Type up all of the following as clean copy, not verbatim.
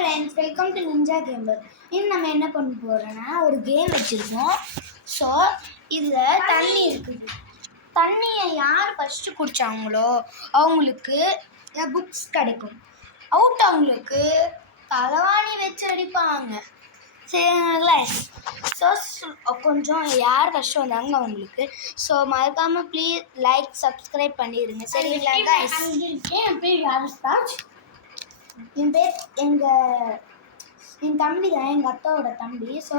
Friends, welcome to ninja gamer. இன்னும் நம்ம என்ன பண்ண போகிறோன்னா ஒரு கேம் வச்சுருக்கோம். ஸோ இதில் தண்ணி இருக்குது. தண்ணியை யார் ஃபஸ்ட்டு குடித்தாங்களோ அவங்களுக்கு புக்ஸ் கிடைக்கும். அவுட் அவங்களுக்கு தலைவாணி வச்சு அடிப்பாங்க. சரிங்களா? ஸோ கொஞ்சம் யார் ஃபஸ்ட்டு வந்தாங்க அவங்களுக்கு. ஸோ மறக்காமல் ப்ளீஸ் லைக் சப்ஸ்கிரைப் பண்ணிடுங்க. சரிங்களா கைஸ்? என் பேர் யாருஸ்தாஜ். என் பேர் என் தம்பி தான், எங்கள் அத்தாவோட தம்பி. ஸோ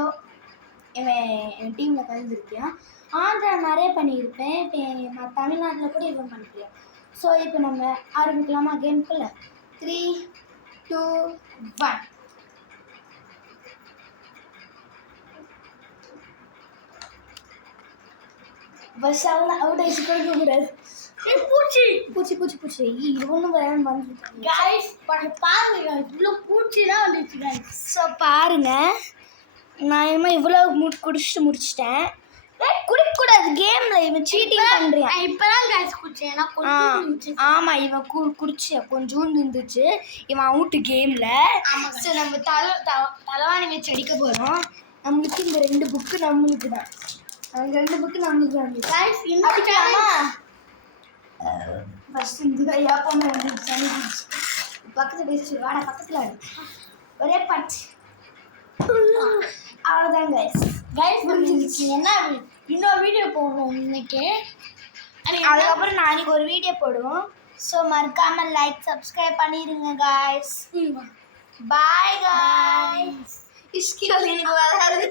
இவன் என் டீமில் கலந்துருக்கான். ஆந்திரா நிறைய பண்ணியிருப்பேன். இப்போ நான் தமிழ்நாட்டில் கூட இவன் பண்ணிக்கிறேன். ஸோ இப்போ நம்ம ஆரம்பிக்கலாமா கேமுக்குள்ள? 3, 2, 1. பஸ் அவுட் ஆயிடுச்சு, கொடுக்கக்கூடாது. பூச்சி பூச்சி பூச்சி பூச்சி இது ஒன்றும் வேணும் வந்துருக்காங்க. கைஸ் பாருங்க, இவ்வளோ பூச்சிலாம் வந்துச்சு கைஸ். ஸோ பாருங்கள், நான் இனிமேல் இவ்வளோ குடிச்சிட்டேன். குடிக்கக்கூடாது கேமில், இவன் சீட்டிங் பண்ணுறான். இப்போதான் கைஸ் குடிச்சேன். ஆமாம், இவன் குடிச்சு கொஞ்சோண்டு இருந்துச்சு. இவன் அவுட்டு கேமில். ஸோ நம்ம தலைவாணி வச்சு அடிக்க போகிறோம். நம்மளுக்கு இந்த 2 புக்கு நம்மளுக்கு தான். அந்த 2 புக்கு நம்மளுக்கு தான். கைஸ் அடிக்கலாமா? ஃபஸ்ட்டு இந்த ஏப்பமே வந்துச்சு. பக்கத்தில் பேசி வாடா, பக்கத்தில் ஆடு. ஒரே பாட்டு. அவ்வளோதான் கைஸ் முடிஞ்சிருச்சு. என்ன இன்னொரு வீடியோ போடுறோம் இன்னைக்கு. அதுக்கப்புறம் நாளைக்கு ஒரு வீடியோ போடுவோம். ஸோ மறக்காமல் லைக் சப்ஸ்கிரைப் பண்ணிடுங்க காய்ஸ். Bye guys. இஷ்கில் எனக்கு வராது.